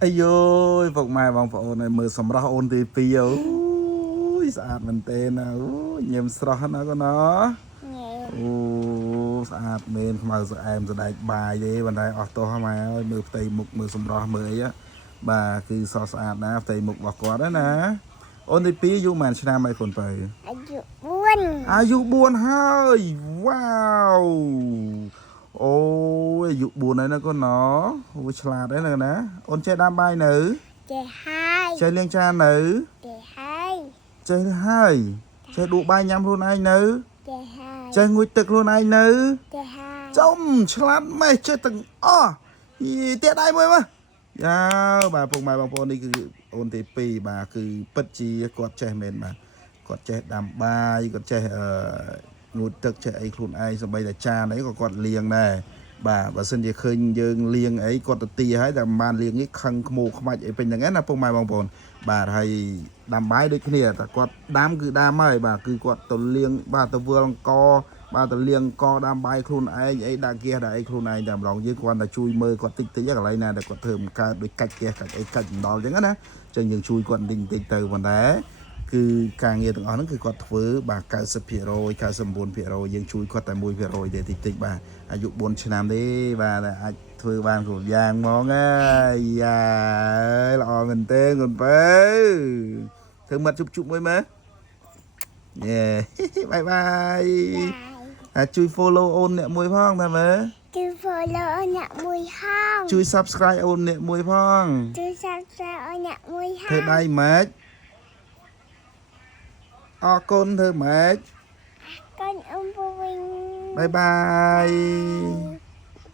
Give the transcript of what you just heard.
Ây ơi, phục mai bằng phụ này mơ sầm ra ôn thì piêu. Ui, sạch mình tên nào. Nhầm sọ nó có nó. Ui, sạch mình không bao giờ em giờ đại bài đi. Bạn đại auto hả mày ơi. Mơ tây mục mơ sầm ra mơ ấy á. Bà cứ sọ sạch nè. Tây mục bọc quá đó nè. Ôn thì piêu dù màn chân mày phồn phầy. Ayu buồn hơi. Wow. Ôi, dụ buồn này nó có nó. Ôi, chà đấy nè nè. Ôn chơi đam bay nữ. Chơi liên cha nữ. Chơi thứ hai. Chơi đủ bay nhắm luôn anh nữ. Chơi ngụy tực luôn anh nữ. Trông chà mày chơi từng tiết ai mới mà. Dạ, bà phục mày bằng phone đi cứ ôn thì pì bà cứ bất chi quạt chơi mền mà. Quạt chơi đam bay, quạt chơi ngụy tực chơi ấy luôn ai. Xong bây giờ cha đấy có quạt liêng này. Bà xinជាឃើញយើងលៀងអីគាត់ទៅទីហើយតែបានលៀងនេះខឹងខ្មោខ្មាច់អីពេញហ្នឹងណាពុកម៉ែបងប្អូនបាទហើយដាំបាយដូចគ្នាតែគាត់ដាំគឺដាំហើយបាទគឺគាត់ទៅលៀងបាទទៅវល់អង្គបាទទៅលៀងអង្គដាំបាយខ្លួនឯងអីដាក់គាសដាក់អីខ្លួនឯងតែម្ដងយើងគាត់តែជួយមើលគាត់តិចតិចកន្លែងណាដែលគាត់ធ្វើមិនកើតដូចកាច់គាសកាច់អីកាច់ម្ដងអញ្ចឹងណាចឹងយើងជួយគាត់តិចតិចទៅប៉ុន្តែគឺការងារទាំងអស់ហ្នឹងគឺគាត់ធ្វើបាទ90% 99%យើងជួយគាត់តែ1%ទេតិចតិចបាទអាយុ4ឆ្នាំទេបាទអាចធ្វើបានគ្រប់យ៉ាងហ្មងហើយយ៉ាល្អមែនទេកូនបើធ្វើមាត់ជប់មួយមើលយេបាយបាយជួយ follow អូនអ្នកមួយផងថាមើលជួយ follow អូនអ្នកមួយផងជួយ subscribe អូនអ្នកមួយផងជួយ subscribe អូនអ្នកមួយផងធ្វើដៃម៉េចអរគុណធ្វើម៉េចអរគុណអ៊ំពូវិញបាយបាយ